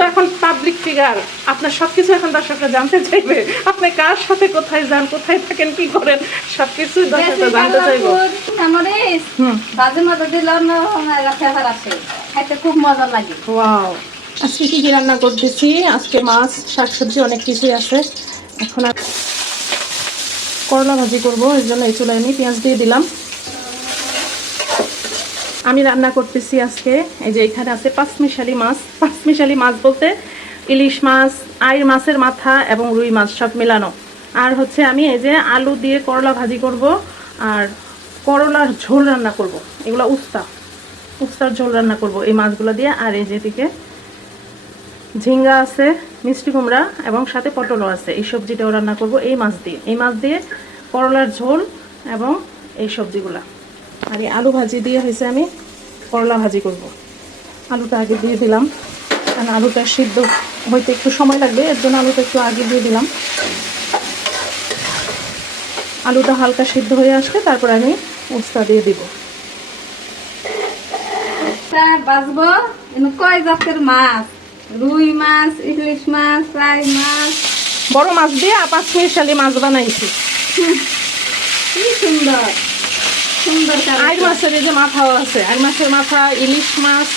তো এখন public figure, আপনার সবকিছু এখন দর্শকরা জানতে চাইবে। আপনি কার সাথে কোথায় যান, কোথায় থাকেন, কি করেন, সবকিছু দর্শকরা জানতে চাইবে। বাজে মজা দিলে ফেভার আসে, খাইতে খুব মজা লাগে। ওয়াও, আজকে কি কি রান্না করতেছি? আজকে মাছ, শাকসবজি অনেক কিছুই আছে। এখন করলা ভাজি করবো, এর জন্য এই চুলায় আমি পেঁয়াজ দিয়ে দিলাম। আমি রান্না করতেছি আজকে, এই যে এখানে আছে পাঁচমিশালি মাছ। পাঁচমিশালি মাছ বলতে ইলিশ মাছ, আইর মাছের মাথা এবং রুই মাছ সব মেলানো। আর হচ্ছে আমি এই যে আলু দিয়ে করলা ভাজি করব, আর করলার ঝোল রান্না করব। এগুলো উস্তার ঝোল রান্না করব এই মাছগুলো দিয়ে। আর এই যেদিকে ঝিঙ্গা আছে, মিষ্টি কুমড়া এবং সাথে পটলও আছে। এই সবজিটাও রান্না করব এই মাছ দিয়ে করলার ঝোল এবং এই সবজিগুলা। আর এই আলু ভাজি দিয়ে হয়েছে আমি করলা ভাজি করব। আলুটা আগে দিয়ে দিলাম, কারণ আলুটা সিদ্ধ হইতে একটু সময় লাগবে, এর জন্য আলুটা একটু আগে দিয়ে দিলাম। আলুটা হালকা সিদ্ধ হয়ে আসলে তারপর আমি উস্তা দিয়ে দিব। বাজবো কয় জাতের মাছ, রুই মাছ, ইলিশ মাছ, ফ্রাই মাছ, বড় মাছ দিয়ে পাঁচমিশালি মাছ বানাইছি। কি সুন্দর সুন্দর। আইর মাছের এই যে মাথাও আছে, আইর মাছের মাথা, ইলিশ মাছ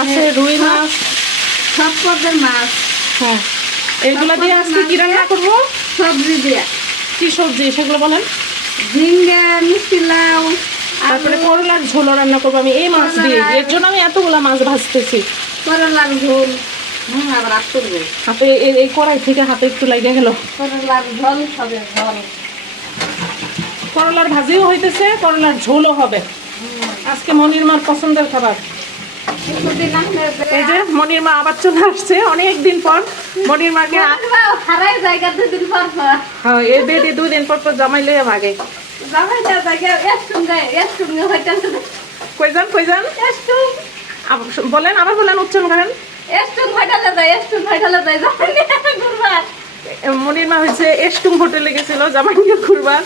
আছে, রুই মাছ, সব পদের মাছ। হ্যাঁ, এইগুলো দিয়ে আজকে কি রান্না করবো? সবজি দিয়ে। কি সবজি সেগুলো বলেন? ঝিঙ্গা, মিষ্টি লাউ, তারপরে করলার ঝোল রান্না করবো আমি এই মাছ দিয়ে। এর জন্য আমি এতগুলা মাছ ভাজতেছি। করলার ঝোল। আবার আট করবো হাতে, এই কড়াই থেকে হাতে একটু লেগে গেল। করলার ঝোল হবে, ঝোল। করলার ভাজিও হইতেছে, করলার ঝোলও হবে। আজকে মনির মার পছন্দের খাবার। এই যে মনির মা আবার চলে আসছে অনেক দিন পর। মনির মাকে হারাই জায়গা 2 দিন পর পর। হ্যাঁ, এই দিদি 2 দিন পর পর জামাই লইয়া ভাগে। জামাই জায়গা একসঙ্গে হইতেছে। কই যান বলেন, আবার বলেন, উচ্চারণ করেন। মনির মা হয়েছে এস্টুম হোটেলে গেছিল জামাই নিয়ে ঘুরবার।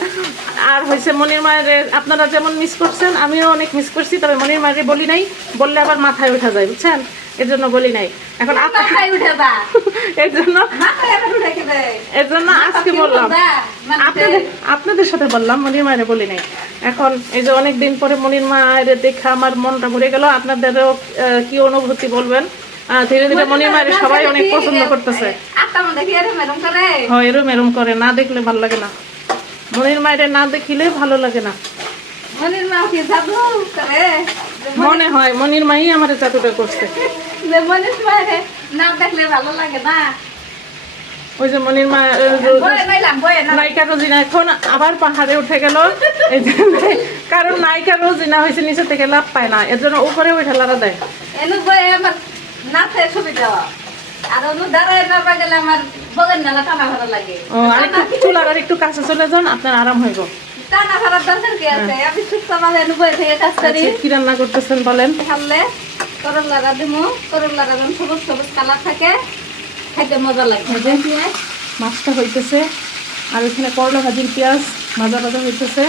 আর হয়েছে মনির মায়ের আপনারা যেমন মিস করছেন, আমিও অনেক মিস করছি। তবে মনির মায়ের বলি নাই, বললে আবার মাথায় উঠা যায়, বুঝছেন? এর জন্য বলি নাই। এখন এর জন্য আজকে বললাম, আপনাদের সাথে বললাম, মনির মায়ের বলি নাই। এখন এই যে অনেক দিন পরে মনির মায়ের দেখে আমার মনটা ভরে গেল। আপনাদেরও কি অনুভূতি বলবেন? ধীরে ধীরে মনির মায়ের সবাই অনেক পছন্দ করতেছে। এরম এরম করে, না দেখলে ভালো লাগে না। মনির মায়ের না দেখিলে ভালো লাগে না। মনে হয় মনির মাই আমার জাদুটা করছে। ওই যে মনির মা নায়িকা রোজিনা এখন আবার পাহাড়ে উঠে গেল। কারণ নায়িকা রোজিনা হয়েছে নিচে থেকে লাভ পায় না, এর জন্য উপরে উঠে লাড়া দেয়। চুলার আর একটু কাছে চলে যান, আপনার আরাম হইব। কি রান্না করতেছেন বলেন? করলা দিমু, করলা সবুজ সবুজ কালার থাকে, খাইতে মজা লাগে। মাছটা হইতেছে, আর এখানে করলা ভাজির পেঁয়াজ ভাজা হইতেছে।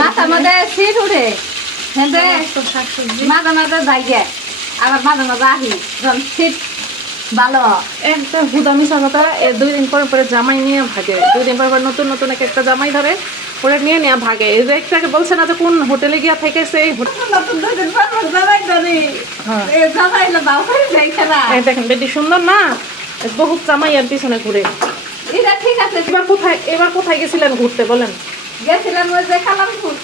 মাথা মাঝে শীত উঠে, মাঝে মাঝে যাইগে, আবার মাঝে মাঝে আহি যখন শীত ভালো। একটা হুদামি কথা, 2 দিন পর পরে জামাই নিয়ে ভাগে। 2 দিন পর নতুন নতুন একটা জামাই ধরে ওরা নিয়ে ভাগে। এই যে একটাকে বলছে না যে কোন হোটেলে গিয়া থেকে সেই দেখেন বেটি সুন্দর না, বহুত জামাই আর পিছনে ঘুরে। ঠিক আছে, এবার কোথায় গেছিলেন ঘুরতে বলেন? গেছিলাম ওই যে কালামপুর।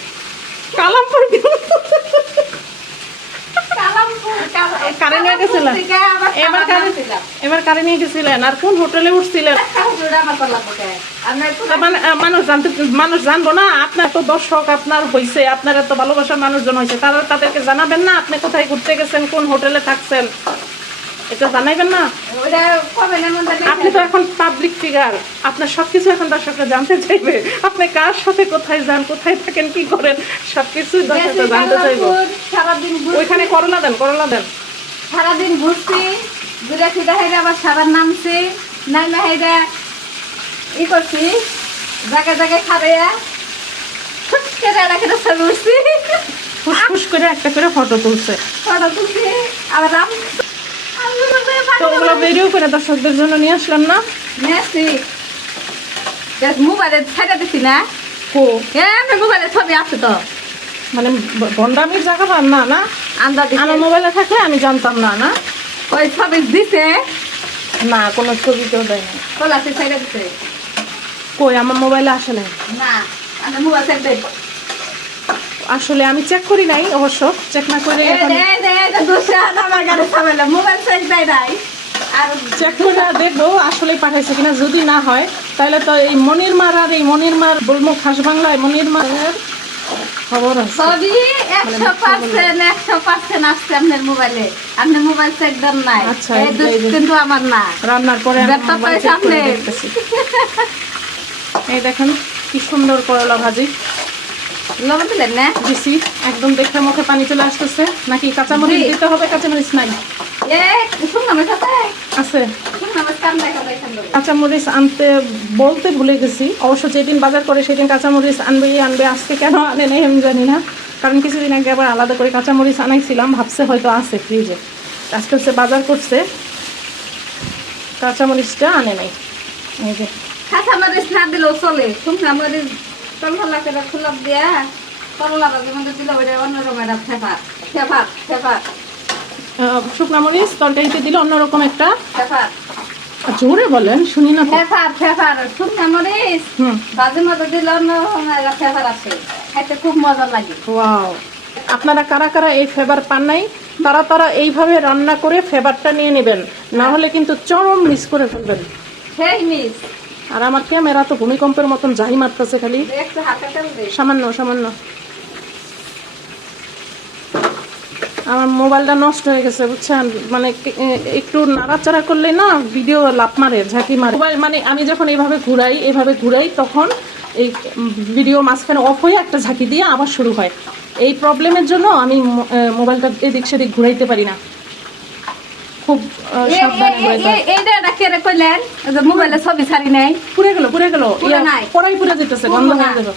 এবার কারে নিয়ে গেছিলেন? আর কোন হোটেলে উঠছিলেন? মানুষ জানবো না? আপনার তো দর্শক আপনার হয়েছে, আপনার এত ভালোবাসার মানুষজন হয়েছে, তাদেরকে জানাবেন না আপনি কোথায় ঘুরতে গেছেন, কোন হোটেলে থাকছেন? এটা জানাইবেন না? আপনি তো এখন পাবলিক ফিগার, আপনার সবকিছু এখন দর্শকরা জানতে চাইবে। আপনি কার সাথে কোথায় যান, কোথায় থাকেন, কি করেন, সবকিছু দর্শকরা জানতে চাইবে। ওইখানে করলা দেন। সারাদিন ঘুরছি, ঘুরে ফিরে হেরে আবার সাবার নামছি, নাইলে হেরে ই করছি, জায়গায় জায়গায় খাবেয়া ফুসফুস করে একটা করে ফটো তুলছে। আবার তো ভিডিও করে দর্শকদের জন্য নিয়ে আসলাম না। নেছি মোবাইলে ছাড়া দিছি না, কো মোবাইলে ছবি আছে তো, মানে বন্ডামির জায়গা পান না না? আন্দাজ আমার মোবাইলে থাকলে আমি জানতাম না না। ওই ছবি দিছে না, কোনো ছবি কেউ দেয় না। কলাতে ছাড়া দিছে কই আমার মোবাইলে আসে নাই। না, আমার মোবাইল ছাড়বে আসলে আমি চেক করি নাই, অবশ্য চেক না করে মোবাইল সাইজ দেয় নাই। আর চেক করে দেখবো আসলে পাঠাইছে কিনা। যদি না হয় তাহলে তো এই মনির মার আর এই মনির মার বলবো খাস বাংলায় মনির মারের খবর আছে। সবই 100% আসছে আপনার মোবাইলে, আপনার মোবাইল চেক দেন নাই। আচ্ছা, এই দুধ কিন্তু আমার না, রান্নার পরে আমি ব্যাপারটা মোবাইল হচ্ছে চেক করে আপনার। দেখতেছি। এই দেখেন কি সুন্দর করলা ভাজি লবণ দিলেন না? দিছি, একদম দেখে মুখে পানি চলে আসতেছে। নাকি কাঁচামরিচ জি। দিতে হবে? কাঁচামরিচ নাই, শুনলামের সাথে আছে। শুনলামের কান দেখা দেখেন কাঁচামরিচ আনতে বলতে ভুলে গেছি। অবশ্য যেদিন বাজার করে সেদিন কাঁচামরিচ আনবে। আজকে কেন আনে নেই আমি জানি না, কারণ কিছুদিন আগে আবার আলাদা করে কাঁচামরিচ আনাইছিলাম, ভাবছে হয়তো আছে ফ্রিজে। আজকে হচ্ছে বাজার করছে, কাঁচামরিচটা আনে নাই। এই যে কাঁচামরিচ না দিলেও চলে, শুকনামরিচ তলফলা করে খুলাপ দিয়া করলা ভাজির মধ্যে দিলে ওইটা অন্যরকম একটা ফেফার ফেফার ফেফার শুকনা মরিচ তরকারিতে দিলে অন্যরকম একটা। ফেফার জোরে বলেন, শুনি না তো। ফেফার ফেফার শুকনামরিচ হুম, ভাজির মধ্যে দিলে অন্যরকম একটা ফেফার আছে, খাইতে খুব মজা লাগে। ওয়াও। আপনারা কারা কারা এই ফেভার পান নাই, তারা এইভাবে রান্না করে ফেভারটা নিয়ে নেবেন, না হলে কিন্তু চরম মিস করে ফেলবেন। সেই মিস আর আমার ক্যামেরা তো ভূমিকম্পের মতন জারি মারতেছে খালি। একটু হাতে তেল দে। সামান্য সামান্য আমার মোবাইলটা নষ্ট হয়ে গেছে বুঝছেন, মানে একটু নাড়াচাড়া করলে না ভিডিও লাপ মারে, ঝাঁকি মারে মোবাইল। মানে আমি যখন এইভাবে ঘুরাই তখন এই ভিডিও মাঝখানে অফ হয়ে একটা ঝাঁকি দিয়ে আবার শুরু হয়। এই প্রবলেমের জন্য আমি মোবাইলটা এদিক সেদিক ঘুরাইতে পারি না, খুব সাবধানে ঘুরাইতে হয়। এইটা কেড়ে কইলেন যে মোবাইলে ছবি ছাড়ি নাই, পুড়ে গেল পুড়ে নাই। পড়াই পুড়ে যেতেছে, গন্ধ হয়ে যাবে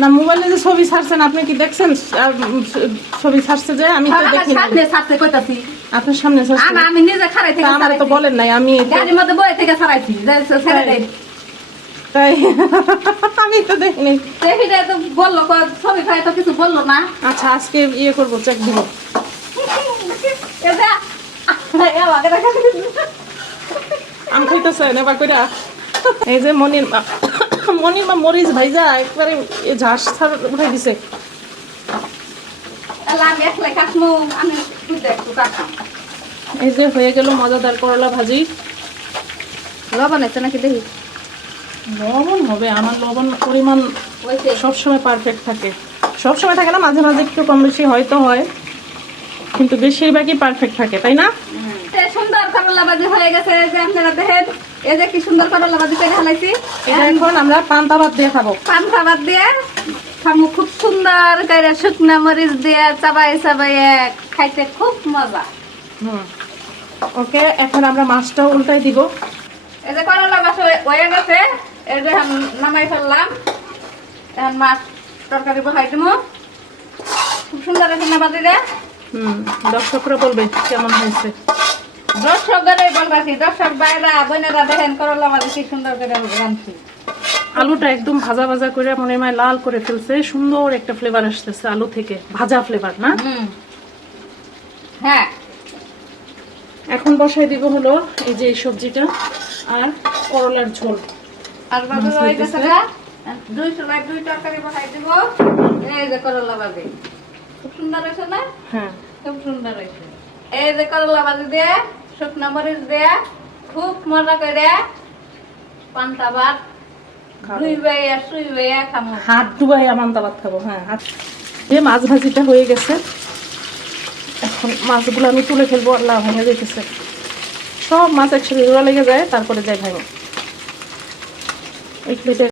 না। মোবাইলে যে ছবি ছাড়ছেন আপনি কি দেখছেন? ছবি ছাড়ছে যে আমি তো দেখি নাই। সামনে ছাড়তে কইতাছি আপনার সামনে ছাড়ছে? আমি নিজে খাড়াই থেকে আমার তো বলেন নাই, আমি গাড়ির মধ্যে বয়ে থেকে ছাড়াইছি ছেড়ে দেয়। তাই আমি তো দেখিনি। সেটা তো বললো ছবি খাই তো কিছু বললো না। আচ্ছা, আজকে ইয়ে করবো, চেক দিব। আমি কইতেছে নেবা কইরা। এই যে মনির মা মরিচ ভাইজা একবারে ঝাঁস ছাড় উঠাই দিছে। আমি একলাই কাটমু, আমি একটু কাটাম। এই যে হয়ে গেল মজাদার করলা ভাজি। লবণ আছে নাকি দেখি? লবণ হবে, আমার লবণ পরিমাণ সবসময় পারফেক্ট থাকে। সবসময় থাকে না, মাঝে মাঝে একটু কম বেশি হয়তো হয়, কিন্তু বেশিরভাগই পারফেক্ট থাকে, তাই না? সুন্দর করলা ভাজি হয়ে গেছে, যে আপনারা দেখেন এই যে কি সুন্দর করলা ভাজি করে হালাইছি। এটা এখন আমরা পান্তা ভাত দিয়ে খাবো। পান্তা ভাত দিয়ে খামু, খুব সুন্দর করে শুকনা মরিচ দিয়ে চাবাই খাইতে খুব মজা। ওকে, এখন আমরা মাছটাও উল্টাই দিব। এই যে করলা মাছ হয়ে গেছে, এই যে নামাই ফেললাম। এখন মাছ তরকারি বসাই দিব, খুব সুন্দর আছে না ভাজিটা। দর্শকরা বলবে কেমন হয়েছে। দর্শক বাইরা বোনেরা দেখেন করলা মাছ কি সুন্দর করে রাঁধছি। আলুটা একদম ভাজা ভাজা করে মনে হয় লাল করে ফেলছে, সুন্দর একটা ফ্লেভার আসতেছে আলু থেকে, ভাজা ফ্লেভার না? হ্যাঁ, এখন বসাই দিব হলো এই যে এই সবজিটা আর করলার ঝোল। আর বাবু হয়ে গেছে না, দুই তরকারি বসাই দিব। এই যে করলা ভাজি খুব সুন্দর হয়েছে না? হ্যাঁ, খুব সুন্দর হয়েছে। এই যে করলা ভাজি দিয়ে শুকনা মরিচ দিয়ে খুব মজা করে পান্তা ভাত শুই খামো। হাত ডুবাই পান্তা ভাত খাবো। হ্যাঁ, যে মাছ ভাজিটা হয়ে গেছে, এখন মাছগুলো আমি তুলে ফেলবো। আল্লাহ ভেঙে যেতেছে, সব মাছ একসাথে জোড়া লেগে যায়, তারপরে যাই ভাঙো। ওই প্লেটে